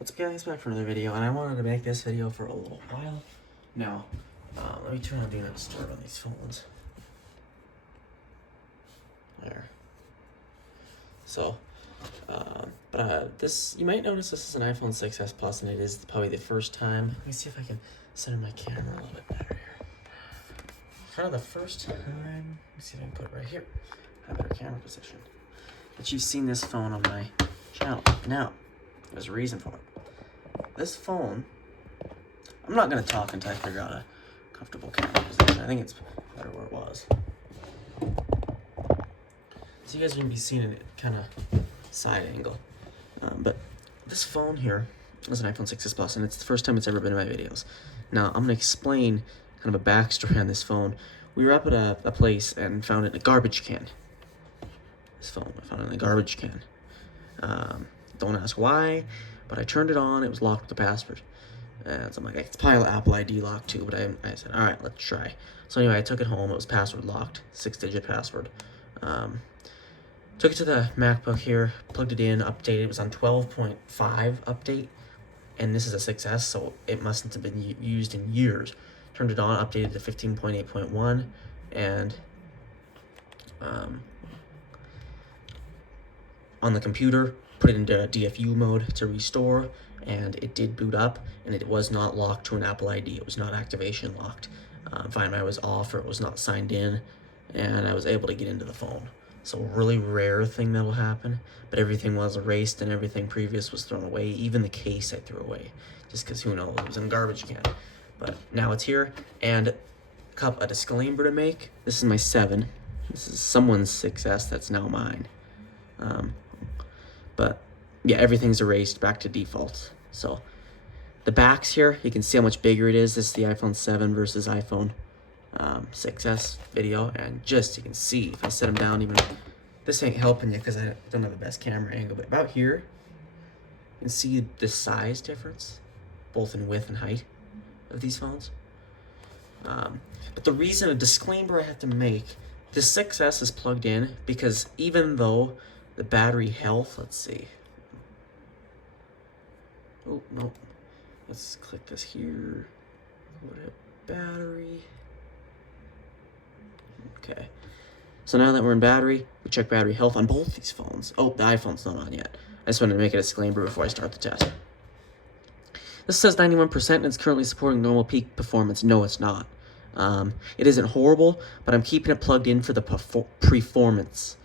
What's up guys, back for another video, and I wanted to make this video for a little while now. Let me turn on Do Not Disturb on these phones. There. So, this, you might notice this is an iPhone 6s Plus, and it is probably the first time. Let me see if I can center my camera a little bit better here. Kind of the first time, let me see if I can put it right here, a better camera position, that you've seen this phone on my channel. Now, there's a reason for it. This phone, I'm not going to talk until I figure out a comfortable camera position. I think it's better where it was. So you guys are going to be seeing it kind of side angle. But this phone here is an iPhone 6s Plus, and it's the first time it's ever been in my videos. Now, I'm going to explain kind of a backstory on this phone. We were up at a place and found it in a garbage can. This phone, I found it in a garbage can. Don't ask why, but I turned it on. It was locked with a password. And so I'm like, it's probably an Apple ID lock too, but I said, all right, let's try. So anyway, I took it home. It was password locked, 6-digit password. Took it to the MacBook here, plugged it in, updated. It was on 12.5 update, and this is a 6S, so it mustn't have been used in years. Turned it on, updated to 15.8.1, and on the computer, put it into DFU mode to restore, and it did boot up, and it was not locked to an Apple ID. It was not activation locked. Find My was off, or it was not signed in, and I was able to get into the phone. So a really rare thing that'll happen, but everything was erased and everything previous was thrown away. Even the case I threw away, just because who knows, it was in a garbage can. But now it's here, and a disclaimer to make. This is my 7. This is someone's 6S that's now mine. But yeah, everything's erased back to default. So the backs here, you can see how much bigger it is. This is the iPhone 7 versus iPhone 6S video, and just you can see if I set them down, even this ain't helping you because I don't have the best camera angle, but about here you can see the size difference both in width and height of these phones. But the reason, a disclaimer I have to make, the 6S is plugged in because even though the battery health, let's see, oh no, let's click this here, go to battery. Okay, so now that we're in battery, we check battery health on both these phones. Oh, the iPhone's not on yet. I just wanted to make a disclaimer before I start the test. This says 91% and it's currently supporting normal peak performance. No, it's not. It isn't horrible, but I'm keeping it plugged in for the performance.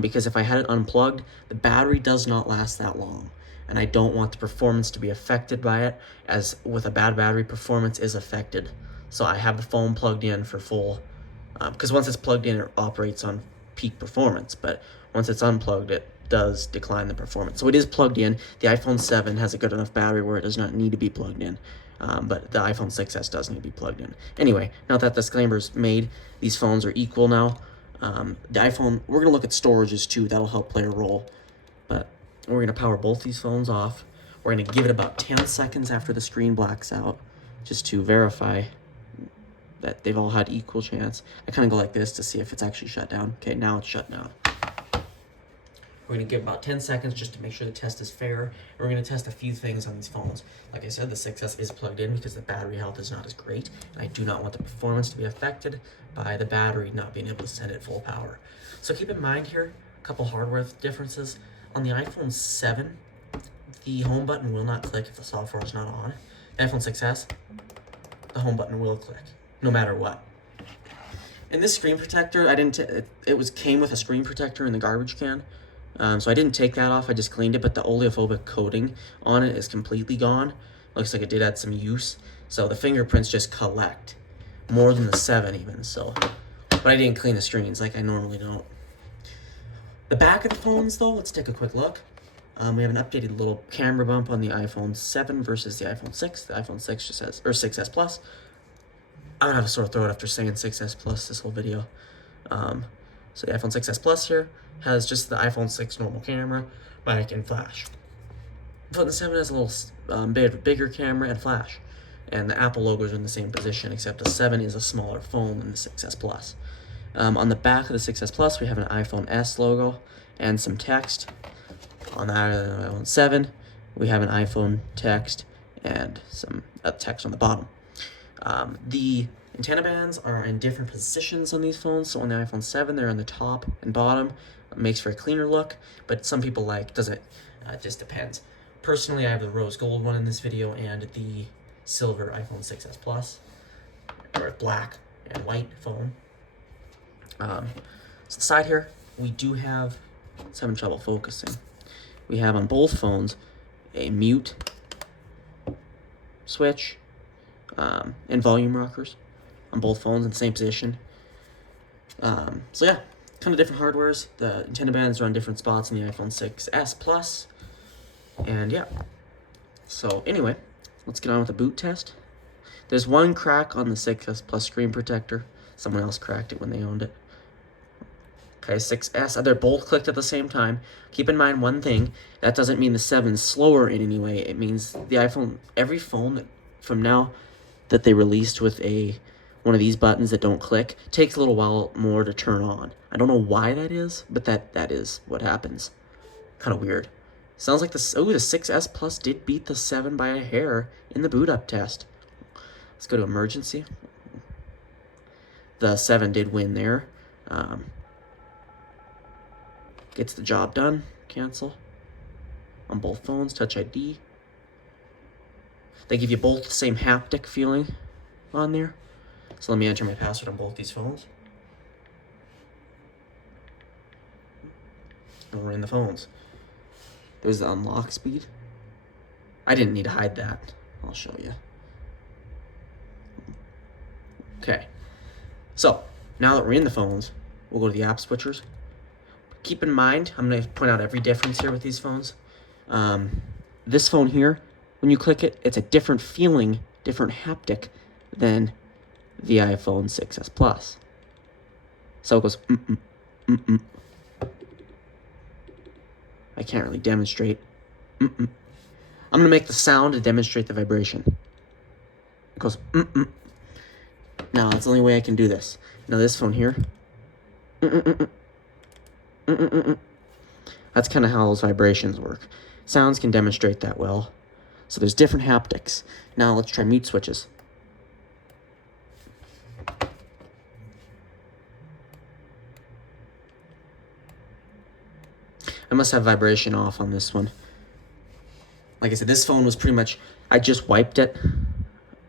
Because if I had it unplugged, the battery does not last that long. And I don't want the performance to be affected by it, as with a bad battery, performance is affected. So I have the phone plugged in for full, because once it's plugged in, it operates on peak performance, but once it's unplugged, it does decline the performance. So it is plugged in. The iPhone 7 has a good enough battery where it does not need to be plugged in, but the iPhone 6s does need to be plugged in. Anyway, now that disclaimer's made, these phones are equal now. The iPhone, we're going to look at storages too. That'll help play a role, but we're going to power both these phones off. We're going to give it about 10 seconds after the screen blacks out, just to verify that they've all had equal chance. I kind of go like this to see if it's actually shut down. Okay, now it's shut down. We're going to give about 10 seconds just to make sure the test is fair. And we're going to test a few things on these phones. Like I said, the 6S is plugged in because the battery health is not as great. And I do not want the performance to be affected by the battery not being able to send it full power. So keep in mind here, a couple hardware differences. On the iPhone 7, the home button will not click if the software is not on. The iPhone 6S, the home button will click, no matter what. And this screen protector, it came with a screen protector in the garbage can. So I didn't take that off, I just cleaned it, but the oleophobic coating on it is completely gone. Looks like it did add some use. So the fingerprints just collect, more than the 7 even, so. But I didn't clean the screens like I normally don't. The back of the phones though, let's take a quick look. We have an updated little camera bump on the iPhone 7 versus the iPhone 6. The iPhone 6 just says, or 6S Plus. I'm gonna have a sore throat after saying 6S Plus this whole video. So the iPhone 6S Plus here has just the iPhone 6 normal camera, mic, and flash. But the 7 has a little bigger camera and flash. And the Apple logos are in the same position, except the 7 is a smaller phone than the 6S Plus. On the back of the 6S Plus, we have an iPhone S logo and some text. On the iPhone 7, we have an iPhone text and some text on the bottom. The antenna bands are in different positions on these phones. So on the iPhone 7, they're on the top and bottom. It makes for a cleaner look, but some people it just depends. Personally, I have the rose gold one in this video and the silver iPhone 6s Plus, or black and white phone. So the side here, we do have, it's having trouble focusing. We have on both phones a mute switch and volume rockers on both phones in the same position. So yeah, kind of different hardwares. The antenna bands are on different spots in the iPhone 6s Plus. And yeah, so anyway, let's get on with the boot test. There's one crack on the 6s Plus screen protector. Someone else cracked it when they owned it. Okay, 6S, they're both clicked at the same time. Keep in mind one thing, that doesn't mean the 7's slower in any way. It means the iPhone, every phone that, from now that they released with one of these buttons that don't click, takes a little while more to turn on. I don't know why that is, but that is what happens. Kind of weird. Sounds like the 6S Plus did beat the 7 by a hair in the boot up test. Let's go to emergency. The 7 did win there. Gets the job done. Cancel. On both phones, Touch ID. They give you both the same haptic feeling on there. So let me enter my password on both these phones. And we're in the phones. There's the unlock speed. I didn't need to hide that. I'll show you. Okay. So, now that we're in the phones, we'll go to the app switchers. Keep in mind, I'm going to point out every difference here with these phones. This phone here, when you click it, it's a different feeling, different haptic than the iPhone 6s Plus. So it goes, I can't really demonstrate. I'm going to make the sound to demonstrate the vibration. It goes, Now, that's the only way I can do this. Now, this phone here, that's kind of how those vibrations work. Sounds can demonstrate that well. So there's different haptics. Now let's try mute switches. I must have vibration off on this one. Like I said, this phone was pretty much, I just wiped it,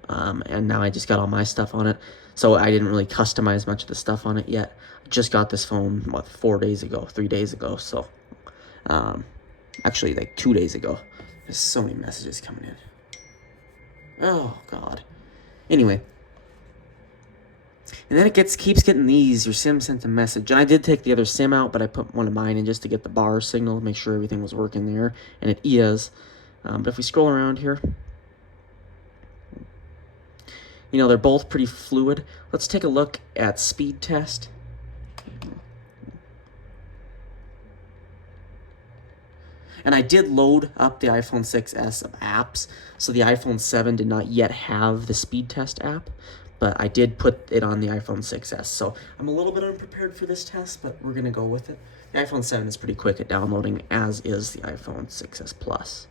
and now I just got all my stuff on it. So I didn't really customize much of the stuff on it yet. I just got this phone, 3 days ago. So, actually like 2 days ago. There's so many messages coming in. Oh, God. Anyway. And then it keeps getting these. Your SIM sent a message. And I did take the other SIM out, but I put one of mine in just to get the bar signal, make sure everything was working there. And it is. But if we scroll around here, you know, they're both pretty fluid. Let's take a look at speed test. And I did load up the iPhone 6s of apps, so the iPhone 7 did not yet have the speed test app, but I did put it on the iPhone 6s. So I'm a little bit unprepared for this test, but we're going to go with it. The iPhone 7 is pretty quick at downloading, as is the iPhone 6s Plus.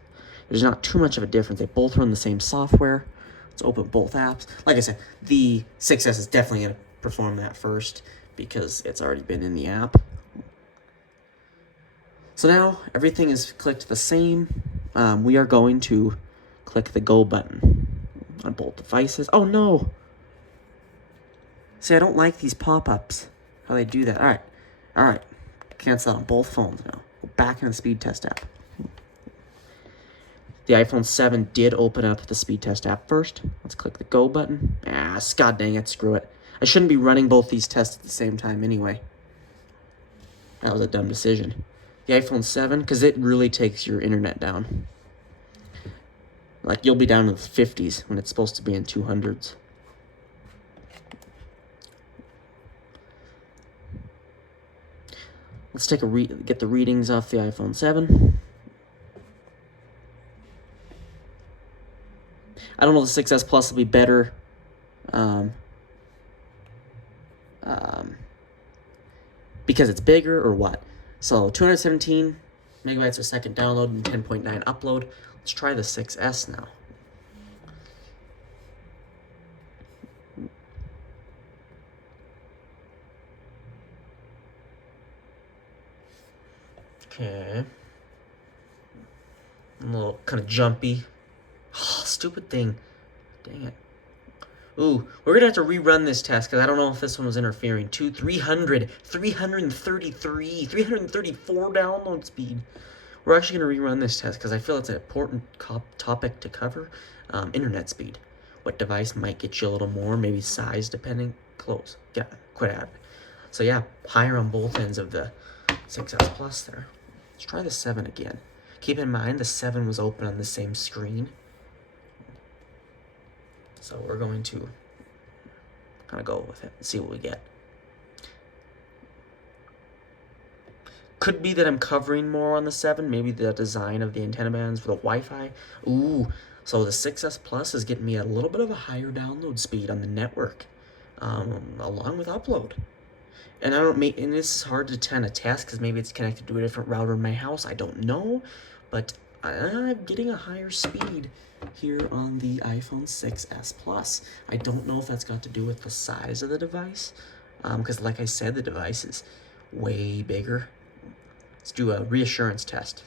There's not too much of a difference. They both run the same software. Let's open both apps. Like I said, the 6s is definitely going to perform that first because it's already been in the app. So now everything is clicked the same. We are going to click the go button on both devices. Oh no! See, I don't like these pop-ups, how they do that. All right. Cancel that on both phones now. Go back in the speed test app. The iPhone 7 did open up the speed test app first. Let's click the go button. God dang it, screw it. I shouldn't be running both these tests at the same time anyway. That was a dumb decision. The iPhone 7, because it really takes your internet down. Like, you'll be down in the 50s when it's supposed to be in 200s. Let's take get the readings off the iPhone 7. I don't know if the 6S Plus will be better because it's bigger or what. So 217 megabytes a second download and 10.9 upload. Let's try the 6S now. Okay. A little kind of jumpy. Oh, stupid thing. Dang it. Ooh, we're going to have to rerun this test because I don't know if this one was interfering. 334 download speed. We're actually going to rerun this test because I feel it's an important topic to cover. Internet speed. What device might get you a little more, maybe size depending. Close. Yeah, quit at it. So yeah, higher on both ends of the 6S Plus there. Let's try the 7 again. Keep in mind the 7 was open on the same screen. So we're going to kind of go with it and see what we get. Could be that I'm covering more on the 7, maybe the design of the antenna bands for the Wi-Fi. Ooh, so the 6S Plus is getting me a little bit of a higher download speed on the network, along with upload. And and it's hard to kind of test because maybe it's connected to a different router in my house. I don't know, but I'm getting a higher speed here on the iPhone 6S Plus. I don't know if that's got to do with the size of the device, because like I said, the device is way bigger. Let's do a reassurance test.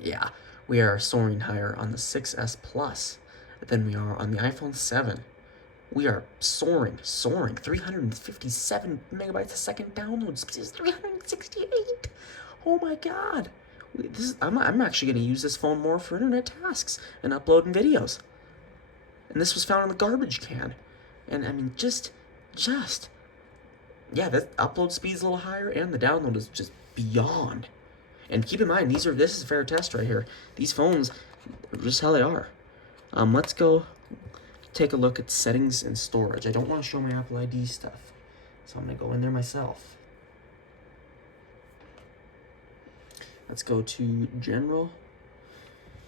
Yeah, we are soaring higher on the 6S Plus than we are on the iPhone 7. We are soaring. 357 megabytes a second download speed. 368. Oh my god. I'm actually going to use this phone more for internet tasks and uploading videos. And this was found in the garbage can. And I mean, yeah, the upload speed's a little higher and the download is just beyond. And keep in mind, this is a fair test right here. These phones are just how they are. Let's go take a look at settings and storage. I don't want to show my Apple ID stuff, so I'm going to go in there myself. Let's go to general.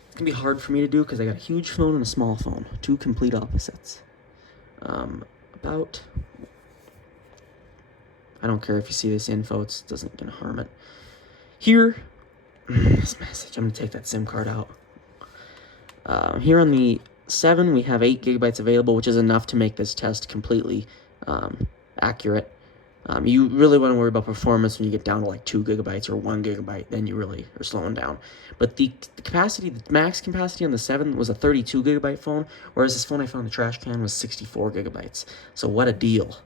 It's going to be hard for me to do because I got a huge phone and a small phone. Two complete opposites. I don't care if you see this info, it doesn't gonna harm it. Here, this message, I'm gonna take that SIM card out. Here on the 7, we have 8 gigabytes available, which is enough to make this test completely accurate. You really want to worry about performance when you get down to like 2 gigabytes or 1 gigabyte, then you really are slowing down. But the capacity, the max capacity on the 7 was a 32 gigabyte phone, whereas this phone I found in the trash can was 64 gigabytes. So what a deal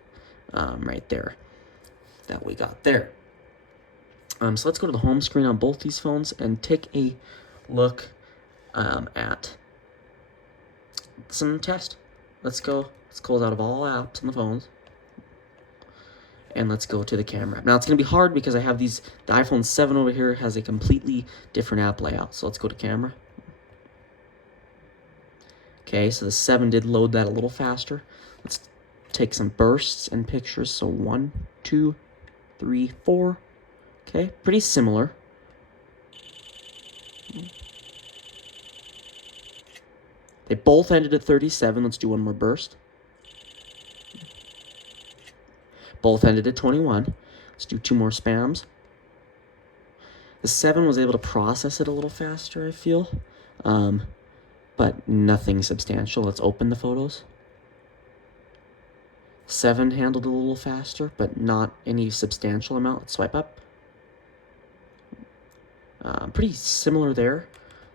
right there that we got there. So let's go to the home screen on both these phones and take a look at some test. Let's close out of all apps on the phones. And let's go to the camera. Now it's going to be hard because I have the iPhone 7 over here has a completely different app layout. So let's go to camera. Okay, so the 7 did load that a little faster. Let's take some bursts and pictures. So 1, 2, 3, 4. Okay, pretty similar. They both ended at 37. Let's do one more burst. Both ended at 21. Let's do 2 more spams. The 7 was able to process it a little faster, I feel. But nothing substantial. Let's open the photos. 7 handled a little faster, but not any substantial amount. Let's swipe up. Pretty similar there.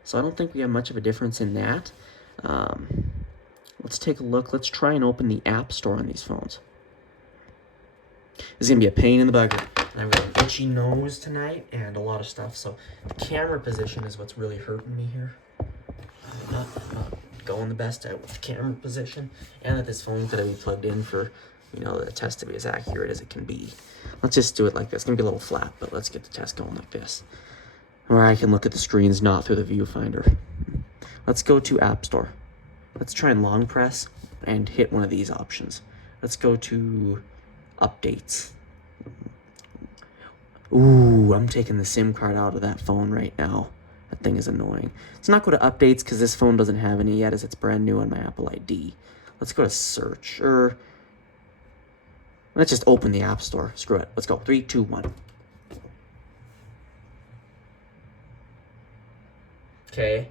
So I don't think we have much of a difference in that. Let's take a look. Let's try and open the App Store on these phones. This is going to be a pain in the bugger. I've got an itchy nose tonight and a lot of stuff, so the camera position is what's really hurting me here. Not going the best out with the camera position, and that this phone's going to be plugged in for, the test to be as accurate as it can be. Let's just do it like this. It's going to be a little flat, but let's get the test going like this, where I can look at the screens not through the viewfinder. Let's go to App Store. Let's try and long press and hit one of these options. Let's go to updates. Ooh, I'm taking the SIM card out of that phone right now. That thing is annoying. Let's not go to updates because this phone doesn't have any yet as it's brand new on my Apple ID. Let's go to search. Let's just open the App Store. Screw it. Let's go. 3, 2, 1. Okay.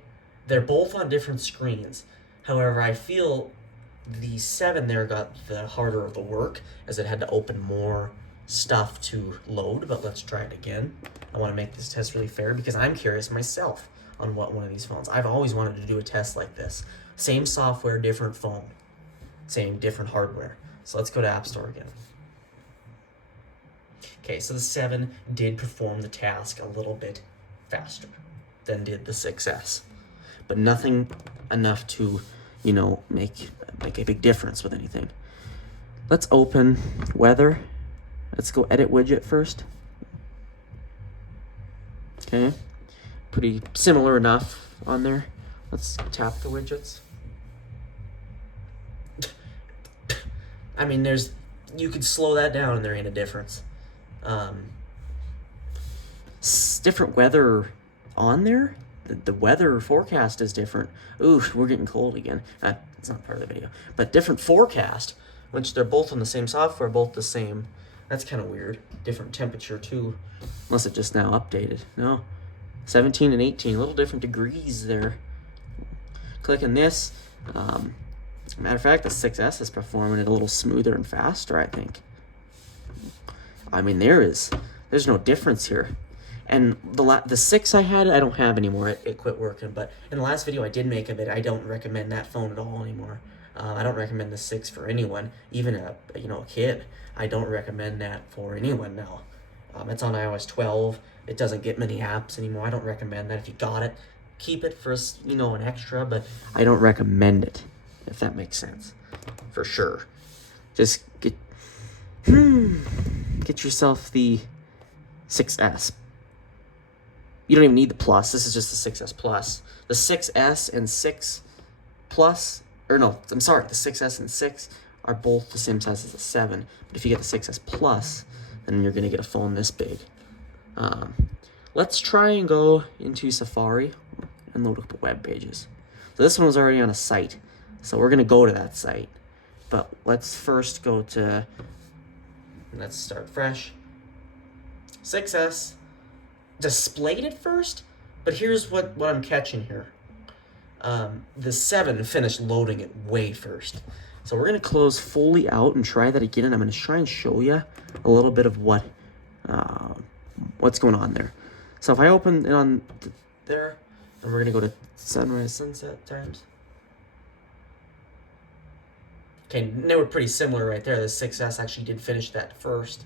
They're both on different screens. However, I feel the 7 there got the harder of the work, as it had to open more stuff to load. But let's try it again. I want to make this test really fair because I'm curious myself on what one of these phones. I've always wanted to do a test like this. Same software, different phone. Same different hardware. So let's go to App Store again. Okay, so the 7 did perform the task a little bit faster than did the 6S. But nothing enough to, you know, make a big difference with anything. Let's open weather. Let's go edit widget first. Okay, pretty similar enough on there. Let's tap the widgets. I mean, you could slow that down and there ain't a difference. Different weather on there. The weather forecast is different. Ooh, we're getting cold again. It's not part of the video. But different forecast, which they're both on the same software, both the same. That's kind of weird. Different temperature too. Unless it just now updated. No. 17 and 18, a little different degrees there. Clicking this. Matter of fact, the 6S is performing it a little smoother and faster, I think. I mean, there's no difference here. And the 6 I had, I don't have anymore. It quit working. But in the last video I did make of it, I don't recommend that phone at all anymore. I don't recommend the 6 for anyone, even a kid. I don't recommend that for anyone now. It's on iOS 12. It doesn't get many apps anymore. I don't recommend that. If you got it, keep it for an extra. But I don't recommend it, if that makes sense, for sure. Just get yourself the 6S. You don't even need the Plus. This is just the 6S Plus. The 6S and 6 Plus, or no, I'm sorry, the 6S and 6 are both the same size as the 7. But if you get the 6S Plus, then you're going to get a phone this big. Let's try and go into Safari and load up web pages. So this one was already on a site, so we're going to go to that site. But let's first go to, let's start fresh. 6S displayed it first, but here's what I'm catching here. The 7 finished loading it way first. So we're going to close fully out and try that again, and I'm going to try and show you a little bit of what's going on there. So if I open it on there, and we're going to go to sunrise, sunset times. Okay, they were pretty similar right there. The 6S actually did finish that first.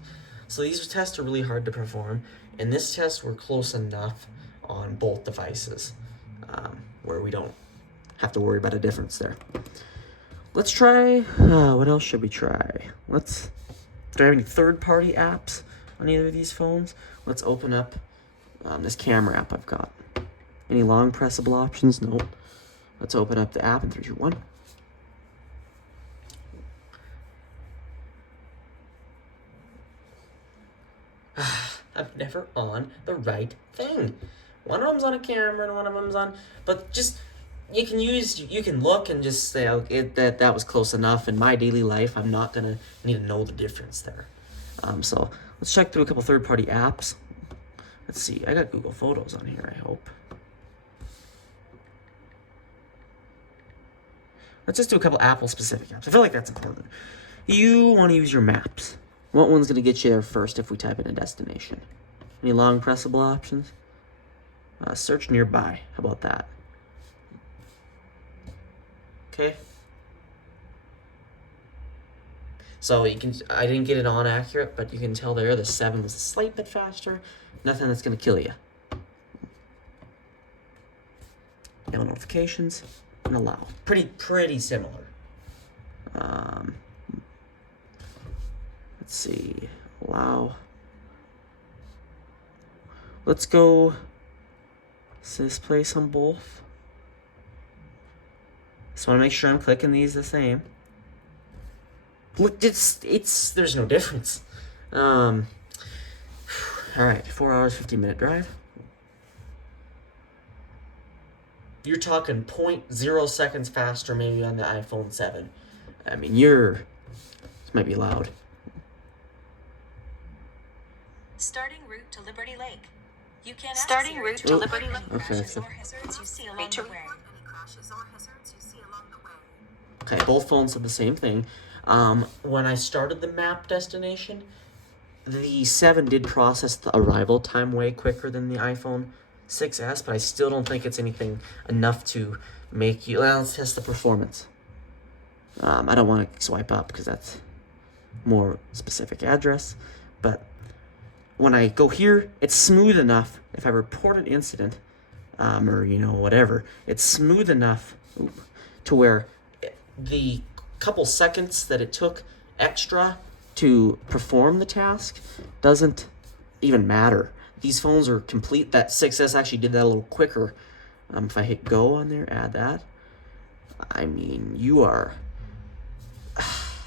So these tests are really hard to perform. In this test, we're close enough on both devices where we don't have to worry about a difference there. Let's try, what else should we try? Do I have any third-party apps on either of these phones? Let's open up this camera app I've got. Any long pressable options? Nope. Let's open up the app in 3, 2, 1. I'm never on the right thing. One of them's on a camera and one of them's on, but just, you can look and just say, okay, that was close enough. In my daily life, I'm not gonna need to know the difference there. So let's check through a couple third-party apps. Let's see, I got Google Photos on here, I hope. Let's just do a couple Apple-specific apps. I feel like that's important. You want to use your maps. What one's going to get you there first if we type in a destination? Any long pressable options? Search nearby. How about that? Okay. So I didn't get it on accurate, but you can tell there the 7 was a slight bit faster. Nothing that's going to kill you. No notifications and allow. Pretty similar. Let's see. Allow. Let's go. Is this place on both? Just want to make sure I'm clicking these the same. Look, there's no difference. All right, 4 hours, 15-minute drive. You're talking 0.0 seconds faster maybe on the iPhone 7. I mean, this might be loud. Starting route to Liberty Lake. You can Starting route to Liberty Lake. Okay. You see along the way. crashes or hazards you see along the way. Okay, both phones said the same thing. When I started the map destination, the 7 did process the arrival time way quicker than the iPhone 6S, but I still don't think it's anything enough to make you... Well, let's test the performance. I don't want to swipe up because that's more specific address, but when I go here, it's smooth enough. If I report an incident, or whatever, it's smooth enough to where the couple seconds that it took extra to perform the task doesn't even matter. These phones are complete. That 6S actually did that a little quicker. If I hit go on there, add that. I mean, you are...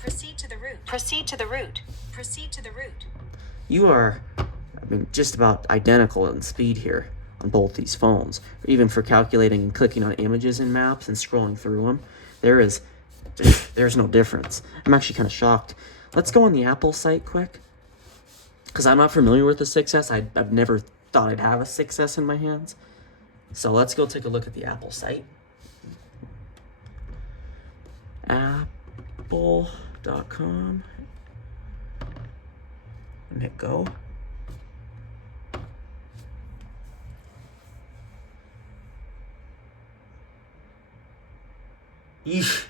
Proceed to the route. Proceed to the route. Proceed to the route. You are, just about identical in speed here on both these phones. Even for calculating and clicking on images in maps and scrolling through them, there's no difference. I'm actually kind of shocked. Let's go on the Apple site quick, because I'm not familiar with the 6S. I've never thought I'd have a 6S in my hands. So let's go take a look at the Apple site. Apple.com. And hit go. Yeesh.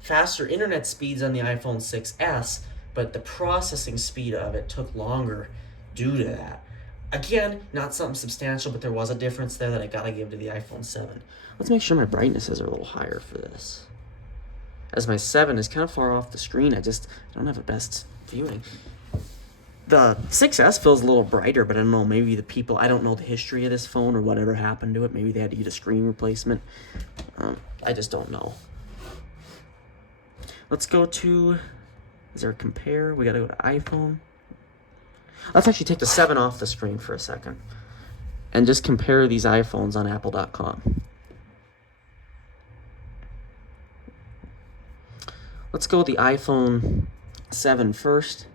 Faster internet speeds on the iPhone 6S, but the processing speed of it took longer due to that. Again, not something substantial, but there was a difference there that I gotta give to the iPhone 7. Let's make sure my brightnesses are a little higher for this, as my 7 is kind of far off the screen. I don't have the best viewing. The 6S feels a little brighter, but I don't know, maybe I don't know the history of this phone or whatever happened to it. Maybe they had to get a screen replacement. I just don't know. Let's go to, is there a compare? We gotta go to iPhone. Let's actually take the 7 off the screen for a second and just compare these iPhones on apple.com. Let's go with the iPhone 7 first.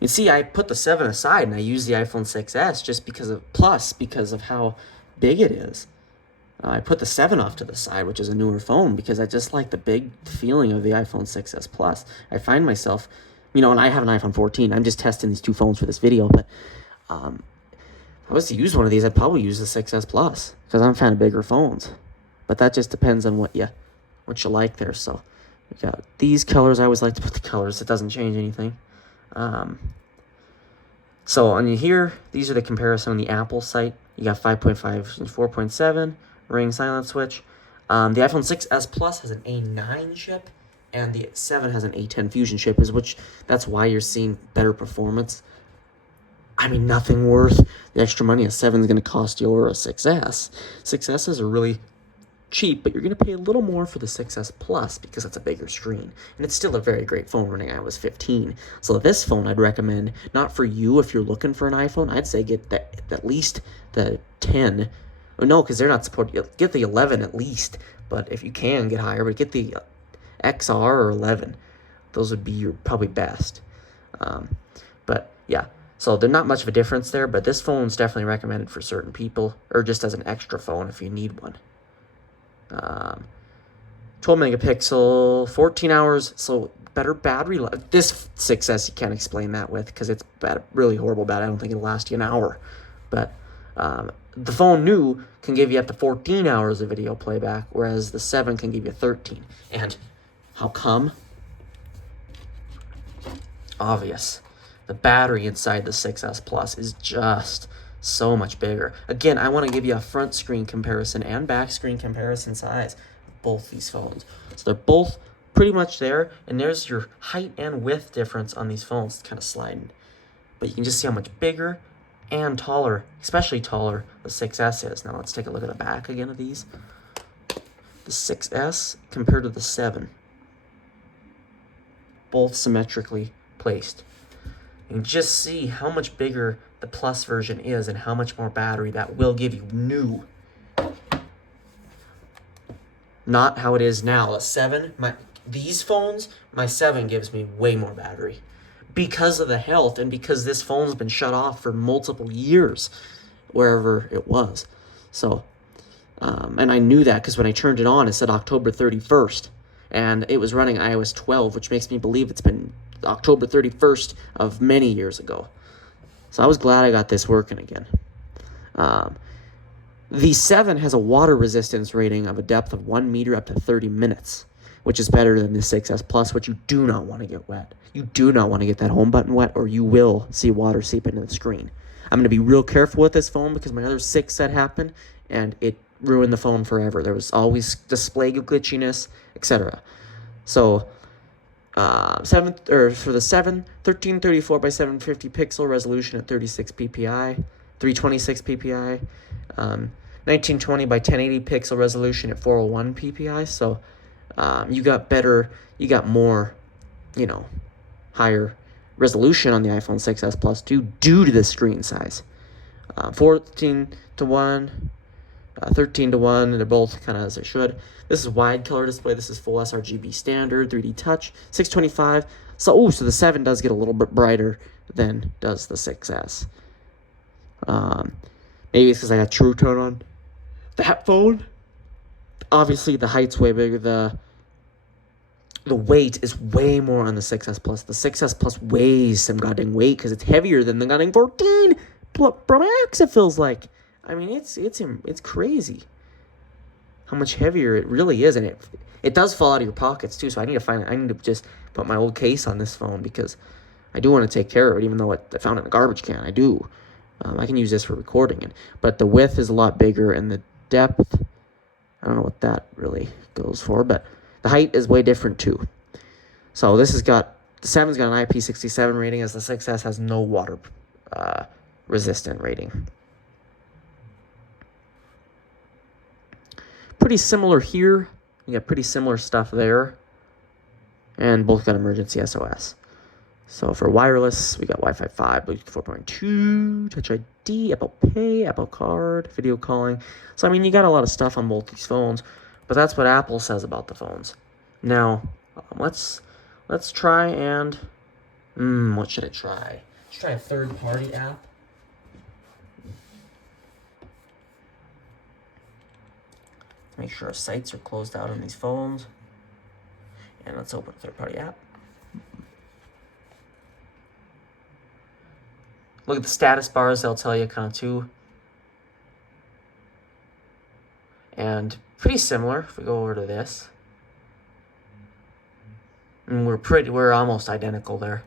You see, I put the 7 aside and I use the iPhone 6S just because of how big it is. I put the 7 off to the side, which is a newer phone, because I just like the big feeling of the iPhone 6S Plus. I find myself, and I have an iPhone 14. I'm just testing these two phones for this video, but if I was to use one of these, I'd probably use the 6S Plus, because I'm a fan of bigger phones. But that just depends on what you like there. So we got these colors. I always like to put the colors. It doesn't change anything. So on here, these are the comparison on the Apple site. You got 5.5 and 4.7, ring silent switch. The iPhone 6S Plus has an A9 chip, and the 7 has an A10 Fusion chip, that's why you're seeing better performance. Nothing worth the extra money a 7 is going to cost you over a 6S. 6Ss are really cheap, but you're going to pay a little more for the 6S Plus because it's a bigger screen. And it's still a very great phone running iOS 15. So this phone I'd recommend, not for you if you're looking for an iPhone, I'd say get at least the 10. No, because they're not supported. Get the 11 at least, but if you can get higher, but get the XR or 11. Those would be your probably best. But yeah, so they're not much of a difference there, but this phone's definitely recommended for certain people, or just as an extra phone if you need one. 12 megapixel, 14 hours, so better battery life. This 6S you can't explain that with, because it's really horrible bad. I don't think it'll last you an hour. But the phone new can give you up to 14 hours of video playback, whereas the 7 can give you 13. And how come? Obvious. The battery inside the 6S Plus is just so much bigger. Again, I want to give you a front screen comparison and back screen comparison size of both these phones. So they're both pretty much there, and there's your height and width difference on these phones. It's kind of sliding. But you can just see how much bigger and taller, especially taller, the 6S is. Now let's take a look at the back again of these. The 6S compared to the 7. Both symmetrically placed. You can just see how much bigger the Plus version is and how much more battery that will give you new. Not how it is now. A 7, these phones, my 7 gives me way more battery because of the health and because this phone's been shut off for multiple years wherever it was. So And I knew that because when I turned it on, it said October 31st. And it was running iOS 12, which makes me believe it's been October 31st of many years ago. So I was glad I got this working again. The 7 has a water resistance rating of a depth of 1 meter up to 30 minutes, which is better than the 6S Plus, which you do not want to get wet. You do not want to get that home button wet, or you will see water seep into the screen. I'm going to be real careful with this phone because my other 6 that happened, and it ruined the phone forever. There was always display glitchiness, etc. So, for the 7, 1334 by 750 pixel resolution at 36 ppi, 326 ppi, 1920 by 1080 pixel resolution at 401 ppi. So, you got more, higher resolution on the iPhone 6s Plus due to the screen size. 14 to 1, 13 to 1, they're both kind of as they should. This is wide color display. This is full sRGB standard, 3D touch, 625. So the 7 does get a little bit brighter than does the 6S. Maybe it's because I got True Tone on that phone. Obviously, the height's way bigger. The weight is way more on the 6S Plus. The 6S Plus weighs some goddamn weight because it's heavier than the goddamn 14 Pro Max, it feels like. I mean, it's crazy how much heavier it really is, and it does fall out of your pockets too. So I need to just put my old case on this phone because I do want to take care of it, even though I found it in a garbage can. I do. I can use this for recording it, but the width is a lot bigger, and the depth, I don't know what that really goes for, but the height is way different too. So the 7's got an IP67 rating, as the 6S has no water resistant rating. Pretty similar here. You got pretty similar stuff there. And both got emergency SOS. So for wireless, we got Wi-Fi 5, Bluetooth 4.2, Touch ID, Apple Pay, Apple Card, video calling. So, I mean, you got a lot of stuff on both these phones. But that's what Apple says about the phones. Now, let's try and... what should I try? Let's try a third-party app. Make sure our sites are closed out on these phones. And let's open a third-party app. Look at the status bars, they'll tell you kind of too. And pretty similar if we go over to this. And we're almost identical there.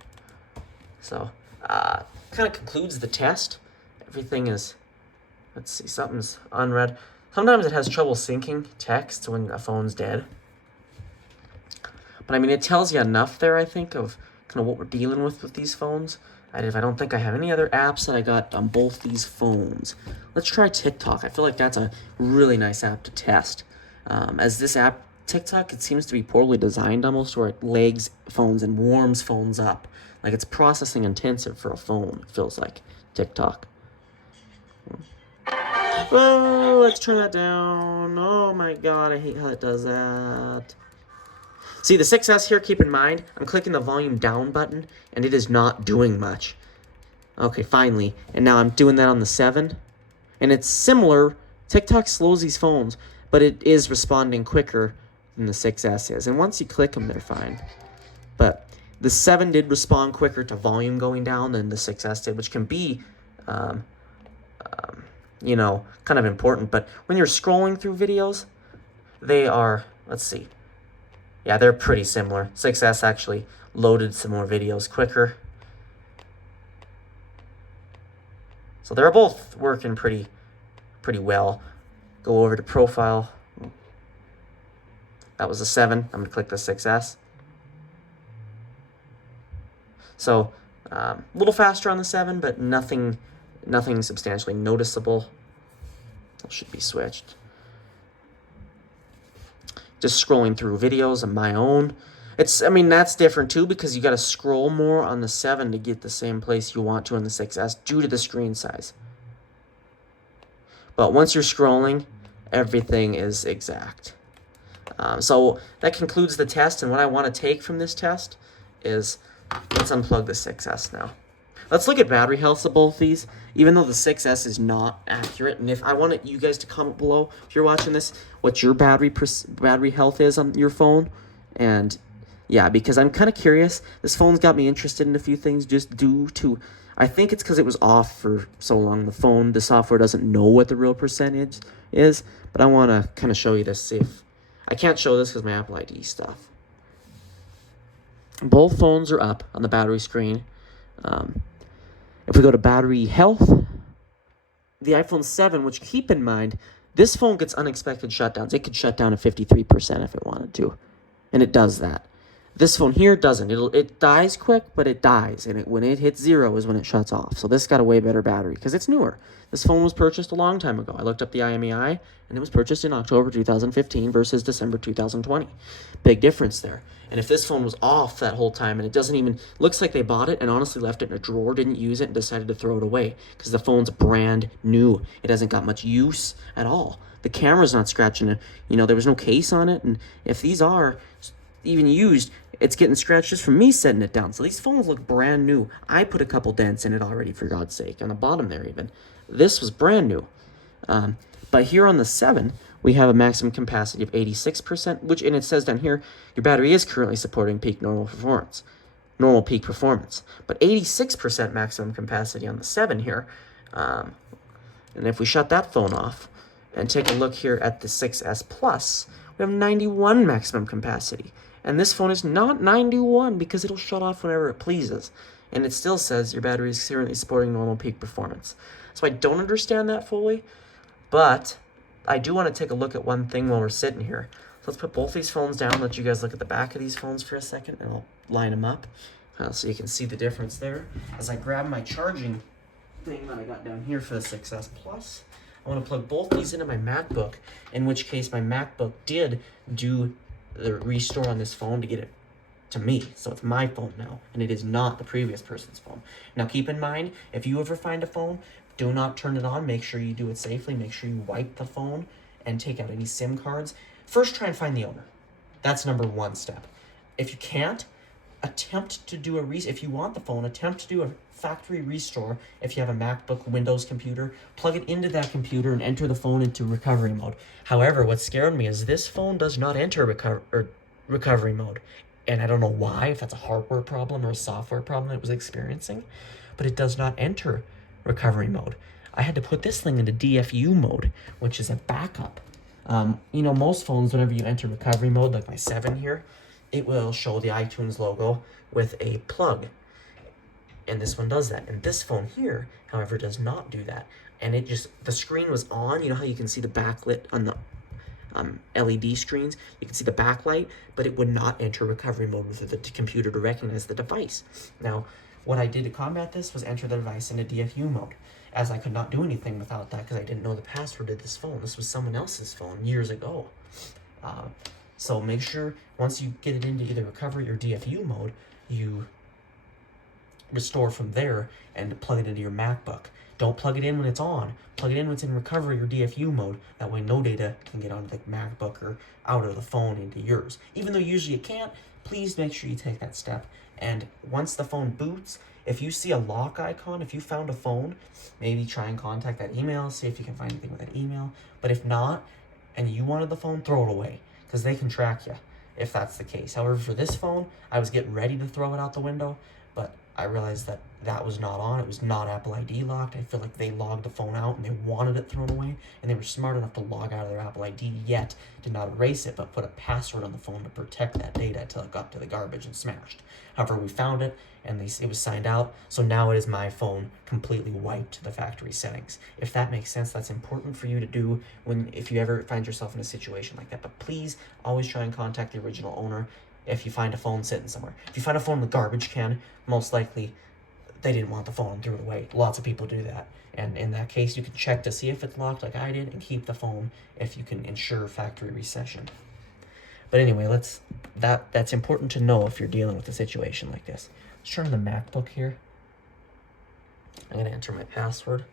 So, kind of concludes the test. Everything is, let's see, something's unread. Sometimes it has trouble syncing text when a phone's dead. But I mean, it tells you enough there, I think, of kind of what we're dealing with these phones. I don't think I have any other apps that I got on both these phones. Let's try TikTok. I feel like that's a really nice app to test. As this app, TikTok, it seems to be poorly designed almost, where it lags phones and warms phones up. Like it's processing intensive for a phone, it feels like, TikTok. Oh, let's turn that down. Oh my god, I hate how it does that. See, the 6S here, keep in mind, I'm clicking the volume down button, and it is not doing much. Okay, finally. And now I'm doing that on the 7. And it's similar. TikTok slows these phones, but it is responding quicker than the 6S is. And once you click them, they're fine. But the 7 did respond quicker to volume going down than the 6S did, which can be, kind of important. But when you're scrolling through videos, they are, let's see. Yeah, they're pretty similar. 6S actually loaded some more videos quicker. So they're both working pretty well. Go over to profile. That was a 7. I'm going to click the 6S. So, a little faster on the 7, but nothing substantially noticeable. That should be switched. Just scrolling through videos of my own. That's different too, because you got to scroll more on the 7 to get the same place you want to on the 6S due to the screen size. But once you're scrolling, everything is exact. So that concludes the test, and what I want to take from this test is, let's unplug the 6S now. Let's look at battery health of both these, even though the 6S is not accurate. And if I want you guys to comment below, if you're watching this, what your battery health is on your phone. And yeah, because I'm kind of curious. This phone's got me interested in a few things just due to, I think it's because it was off for so long. The software doesn't know what the real percentage is. But I want to kind of show you this, see if, I can't show this because my Apple ID stuff. Both phones are up on the battery screen. If we go to battery health, the iPhone 7, which keep in mind, this phone gets unexpected shutdowns. It could shut down at 53% if it wanted to, and it does that. This phone here doesn't. It dies quick, but it dies, and when it hits 0 is when it shuts off. So this got a way better battery because it's newer. This phone was purchased a long time ago. I looked up the IMEI, and it was purchased in October 2015 versus December 2020. Big difference there. And if this phone was off that whole time, and it doesn't even, looks like they bought it and honestly left it in a drawer, didn't use it, and decided to throw it away because the phone's brand new. It hasn't got much use at all. The camera's not scratching it. There was no case on it, and if these are even used, it's getting scratched just from me setting it down. So these phones look brand new. I put a couple dents in it already, for God's sake, on the bottom there even. This was brand new. But here on the 7, we have a maximum capacity of 86%, which, and it says down here, your battery is currently supporting normal peak performance. But 86% maximum capacity on the 7 here. And if we shut that phone off and take a look here at the 6S Plus, we have 91 maximum capacity. And this phone is not 91 because it'll shut off whenever it pleases. And it still says your battery is currently supporting normal peak performance. So I don't understand that fully, but I do want to take a look at one thing while we're sitting here. So let's put both these phones down, let you guys look at the back of these phones for a second, and I'll line them up so you can see the difference there. As I grab my charging thing that I got down here for the 6S Plus, I want to plug both these into my MacBook, in which case my MacBook did do the restore on this phone to get it to me. So it's my phone now, and it is not the previous person's phone. Now keep in mind, if you ever find a phone, do not turn it on. Make sure you do it safely. Make sure you wipe the phone and take out any SIM cards. First, try and find the owner. That's number 1 step. If you can't, attempt to do if you want the phone, attempt to do a factory restore. If you have a MacBook, Windows computer, plug it into that computer and enter the phone into recovery mode. However, what scared me is this phone does not enter recovery mode. And I don't know why, if that's a hardware problem or a software problem it was experiencing, but it does not enter recovery mode. I had to put this thing into DFU mode, which is a backup. Most phones, whenever you enter recovery mode, like my 7 here, it will show the iTunes logo with a plug. And this one does that. And this phone here, however, does not do that. And the screen was on. You know how you can see the backlit on the LED screens? You can see the backlight, but it would not enter recovery mode with the computer to recognize the device. Now, what I did to combat this was enter the device into DFU mode, as I could not do anything without that because I didn't know the password to this phone. This was someone else's phone years ago. So make sure once you get it into either recovery or DFU mode, you restore from there and plug it into your MacBook. Don't plug it in when it's on. Plug it in when it's in recovery or DFU mode. That way no data can get onto the MacBook or out of the phone into yours. Even though usually it can't, please make sure you take that step. And once the phone boots, if you see a lock icon, if you found a phone, maybe try and contact that email, see if you can find anything with that email. But if not, and you wanted the phone, throw it away, because they can track you if that's the case. However, for this phone, I was getting ready to throw it out the window, but I realized that that was not on. It was not Apple ID locked. I feel like they logged the phone out and they wanted it thrown away, and they were smart enough to log out of their Apple ID, yet did not erase it, but put a password on the phone to protect that data until it got to the garbage and smashed. However, we found it, and it was signed out, so now it is my phone completely wiped to the factory settings. If that makes sense, that's important for you to do if you ever find yourself in a situation like that. But please always try and contact the original owner if you find a phone sitting somewhere. If you find a phone in the garbage can, most likely they didn't want the phone and threw it away. Lots of people do that. And in that case, you can check to see if it's locked like I did and keep the phone if you can ensure factory recession. But anyway, that's important to know if you're dealing with a situation like this. Let's turn on the MacBook here. I'm going to enter my password.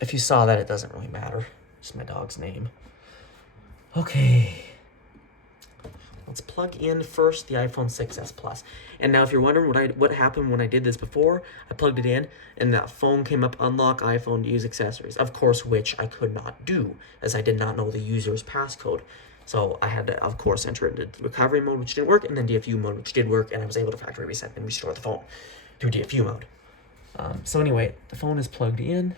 If you saw that, it doesn't really matter. Just my dog's name. Okay. let's plug in first the iPhone 6s Plus. And now if you're wondering what happened when I did this before, I plugged it in and that phone came up, unlock iPhone to use accessories. Of course, which I could not do as I did not know the user's passcode. So I had to, of course, enter it into recovery mode, which didn't work, and then DFU mode, which did work, and I was able to factory reset and restore the phone through DFU mode. So anyway, the phone is plugged in.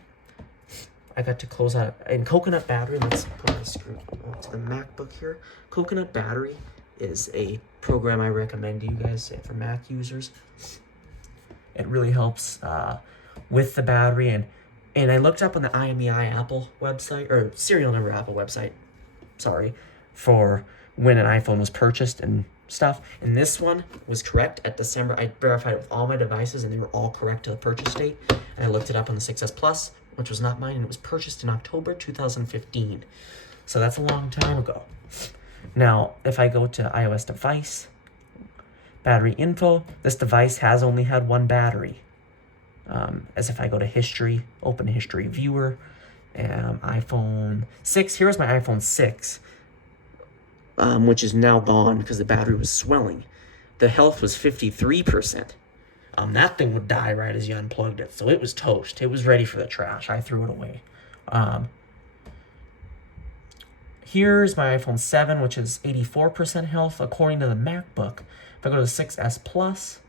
I got to close out in Coconut Battery. Let's put my screen to the MacBook here. Coconut Battery is a program I recommend to you guys for Mac users. It really helps with the battery, and I looked up on the IMEI Apple website, or serial number Apple website, sorry, for when an iPhone was purchased and stuff, and this one was correct at December. I verified it with all my devices and they were all correct to the purchase date, and I looked it up on the 6s Plus, which was not mine, and it was purchased in October 2015, so that's a long time ago. Now if I go to iOS device, battery info, this device has only had one battery. As if I go to history, open history viewer, iPhone 6, here's my iPhone 6, which is now gone because the battery was swelling. The health was 53%. That thing would die right as you unplugged it, so it was toast. It was ready for the trash. I threw it away. Here's my iPhone 7, which is 84% health according to the MacBook. If I go to the 6s Plus,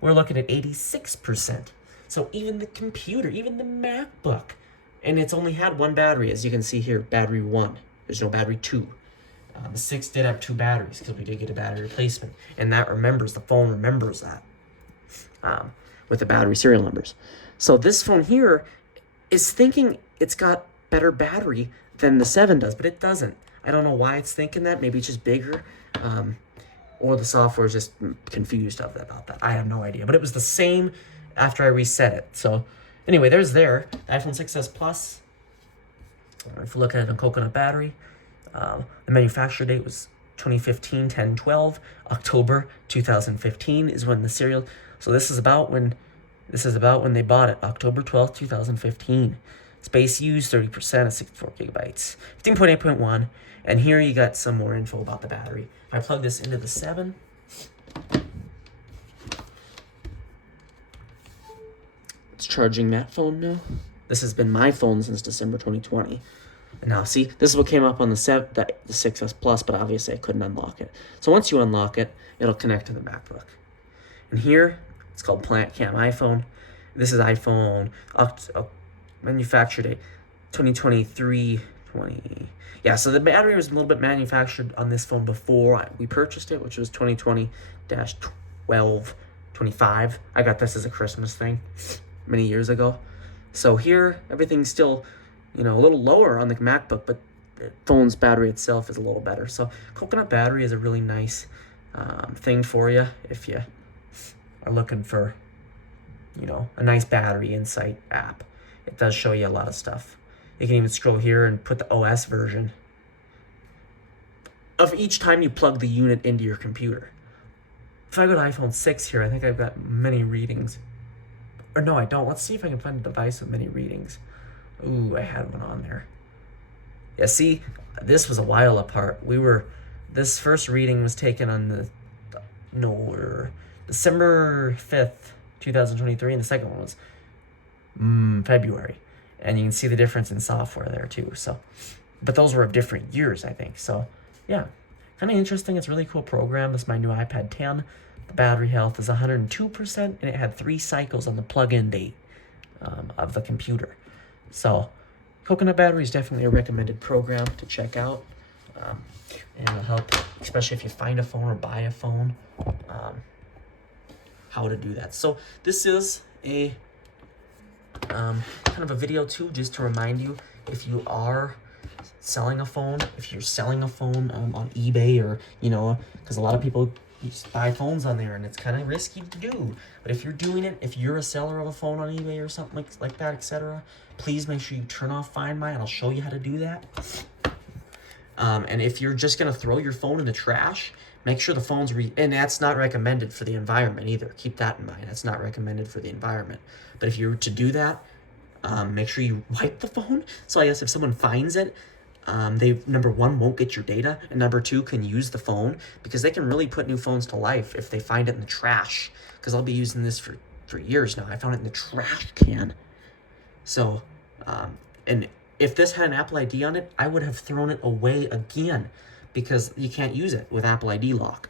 we're looking at 86%. So even the computer, even the MacBook, and it's only had one battery, as you can see here, battery 1. There's no battery 2. The 6 did have 2 batteries because we did get a battery replacement, and that remembers, the phone remembers that with the battery serial numbers. So this phone here is thinking it's got better battery than the 7 does, but it doesn't. I don't know why it's thinking that. Maybe it's just bigger, or the software is just confused about that. I have no idea, but it was the same after I reset it. So anyway, there's the iPhone 6s Plus. If we look at it on Coconut Battery, the manufacturer date was 2015, 10/12. October 2015 is when the serial. So this is about when they bought it. October 12th, 2015. Space used 30% at 64 gigabytes. 15.8.1. And here you got some more info about the battery. If I plug this into the 7, it's charging that phone now. This has been my phone since December 2020. And now, see, this is what came up on the 6s Plus, but obviously I couldn't unlock it. So once you unlock it, it'll connect to the MacBook. And here, it's called Plant Cam iPhone. This is iPhone manufacture date 2023. Yeah, so the battery was a little bit manufactured on this phone before we purchased it, which was 2020-12/25. I got this as a Christmas thing many years ago. So here, everything's still, a little lower on the MacBook, but the phone's battery itself is a little better. So Coconut Battery is a really nice thing for you if you are looking for, a nice battery insight app. It does show you a lot of stuff. You can even scroll here and put the OS version of each time you plug the unit into your computer. If I go to iPhone 6 here, I think I've got many readings. Or no, I don't. Let's see if I can find a device with many readings. Ooh, I had one on there. Yeah, see, this was a while apart. This first reading was taken on December 5th, 2023, and the second one was February. And you can see the difference in software there too. So, but those were of different years, I think. So, yeah, kind of interesting. It's a really cool program. This is my new iPad 10. The battery health is 102%, and it had 3 cycles on the plug-in date of the computer. So, Coconut Battery is definitely a recommended program to check out, and it'll help, especially if you find a phone or buy a phone, how to do that. So, this is a kind of a video too, just to remind you, if you are selling a phone, if you're selling a phone on eBay, or because a lot of people buy phones on there and it's kind of risky to do, but if you're doing it, if you're a seller of a phone on eBay or something like that, etc., please make sure you turn off Find My, and I'll show you how to do that. And if you're just gonna throw your phone in the trash, make sure the phone's and that's not recommended for the environment either. Keep that in mind. That's not recommended for the environment. But if you were to do that, make sure you wipe the phone. So I guess if someone finds it, they, number one, won't get your data, and number two, can use the phone, because they can really put new phones to life if they find it in the trash. Because I'll be using this for years now. I found it in the trash can. So, and if this had an Apple ID on it, I would have thrown it away again, because you can't use it with Apple ID lock.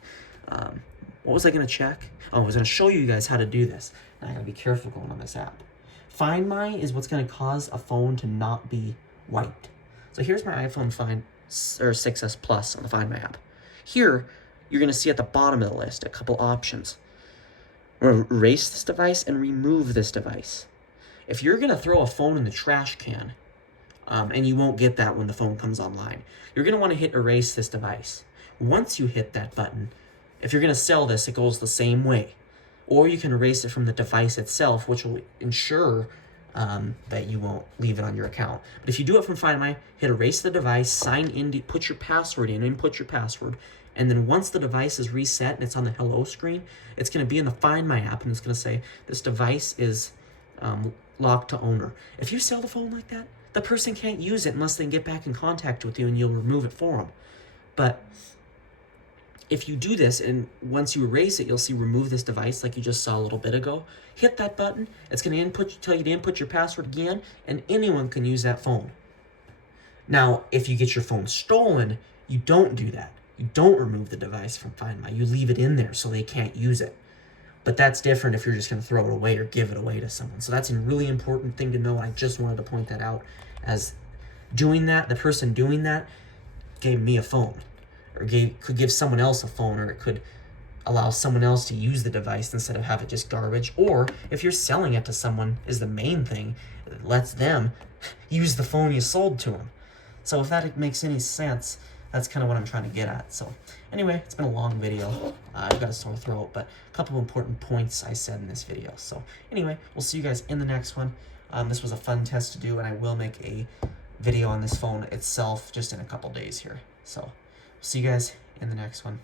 What was I going to check? Oh, I was going to show you guys how to do this. And I got to be careful going on this app. Find My is what's going to cause a phone to not be white. So here's my iPhone 6S Plus on the Find My app. Here, you're going to see at the bottom of the list a couple options. Erase this device and remove this device. If you're going to throw a phone in the trash can, and you won't get that when the phone comes online, you're going to want to hit erase this device. Once you hit that button, if you're going to sell this, it goes the same way. Or you can erase it from the device itself, which will ensure that you won't leave it on your account. But if you do it from Find My, hit erase the device, sign in, put your password in, input your password, and then once the device is reset and it's on the hello screen, it's going to be in the Find My app, and it's going to say, this device is locked to owner. If you sell the phone like that, the person can't use it unless they can get back in contact with you and you'll remove it for them. But if you do this, and once you erase it, you'll see remove this device like you just saw a little bit ago. Hit that button. It's going to tell you to input your password again, and anyone can use that phone. Now, if you get your phone stolen, you don't do that. You don't remove the device from Find My. You leave it in there so they can't use it. But that's different if you're just going to throw it away or give it away to someone. So that's a really important thing to know. I just wanted to point that out, as doing that, the person doing that gave me a phone, or could give someone else a phone, or it could allow someone else to use the device instead of have it just garbage. Or if you're selling it to someone, is the main thing, it lets them use the phone you sold to them. So if that makes any sense, that's kind of what I'm trying to get at. So anyway, it's been a long video. I've got a sore throat, but a couple important points I said in this video. So anyway, we'll see you guys in the next one. This was a fun test to do, and I will make a video on this phone itself just in a couple days here. So see you guys in the next one.